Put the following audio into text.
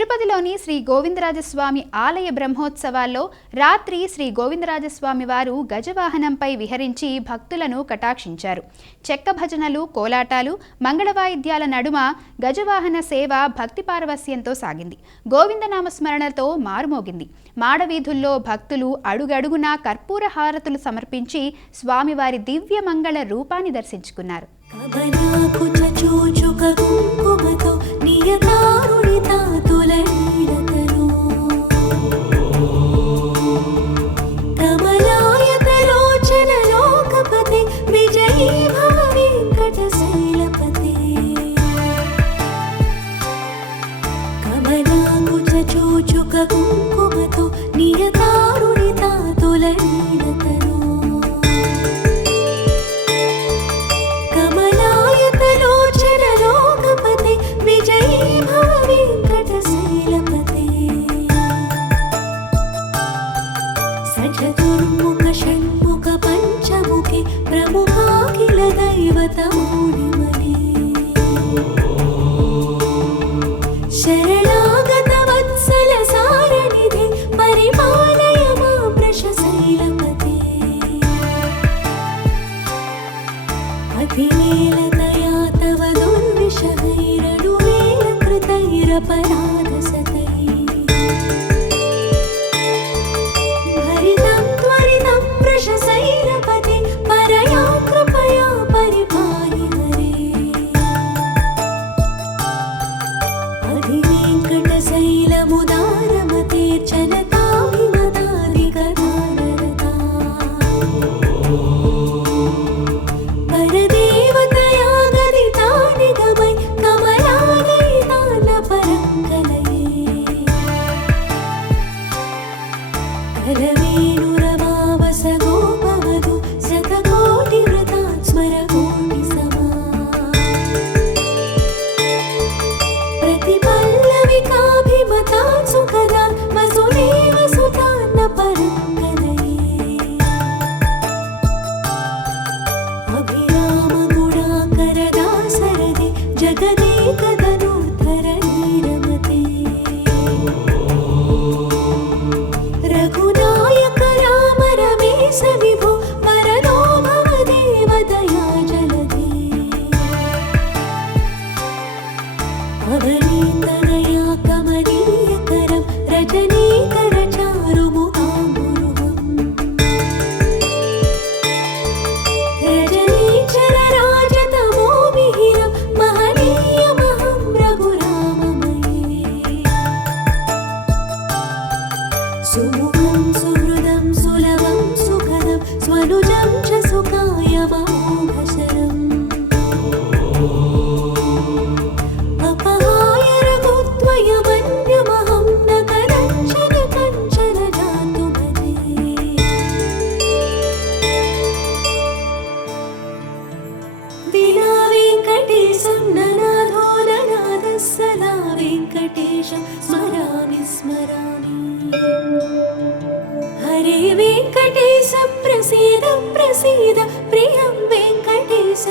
తిరుపతిలోని శ్రీ గోవిందరాజస్వామి ఆలయ బ్రహ్మోత్సవాల్లో రాత్రి శ్రీ గోవిందరాజస్వామి వారు గజవాహనంపై విహరించి భక్తులను కటాక్షించారు. చెక్క భజనలు, కోలాటాలు, మంగళవాయిద్యాల నడుమ గజవాహన సేవ భక్తి పారవస్యంతో సాగింది. గోవిందనామ స్మరణతో మారుమోగింది. మాడవీధుల్లో భక్తులు అడుగడుగునా కర్పూర హారతులు సమర్పించి స్వామివారి దివ్య మంగళ రూపాన్ని దర్శించుకున్నారు. చతుర్ముఖ షణ్ముఖ పంచముఖి ప్రముఖాఖిల దైవతమూడిమని శరణాగత వత్సల సారనిధి పరిపాలయ మా వృషశైలపతే అధివేల దయా తవ దుర్విషహైరడు వేల కృతైరపరాధ సతై వృషశైలపతే పరయా కృపయా పరిపాలి హరే అధివేంకటశైలముదారమతే చలతాభిమతాదిగదానరతా పరదేవతయా గదితా నిగమై కమలాలయితాన పరంగలయే కరవేణురవావస గోపవధు శతకోటి వృతాత్ స్మర కోటి సమా ప్రతిపల్లవికాభిమతాత్ సుఖదాన్ వసుదేవ సుతాన్న పరంగలయే అభిరామ గుణాకర దాసరథి జగదేకధనుర్ధర నీరమతే రఘునాయక రామ రమేశ విభో వరదో భవ దేవదయా జలధే అవనీతనయా కమనీయకరం రజనీకర చారుముఖాంబురుహం రజనీచర రాజతమో మిహిరం మహనీయమహం రఘురామమయే సుముఖం సుహృదం సులభం సుఖదం స్వనుజం చ సుఖాయమోఘశరం అపహాయ రఘుత్వయమన్యమహం న కరంచన కంచన జాతు భజే వినా వెంకటేశం ననాథో ననాథः సదా వెంకటేశం స్మరామి స్మరామి హరే వెంకటేశ ప్రసీద ప్రసీద ప్రియం వెంకటేశ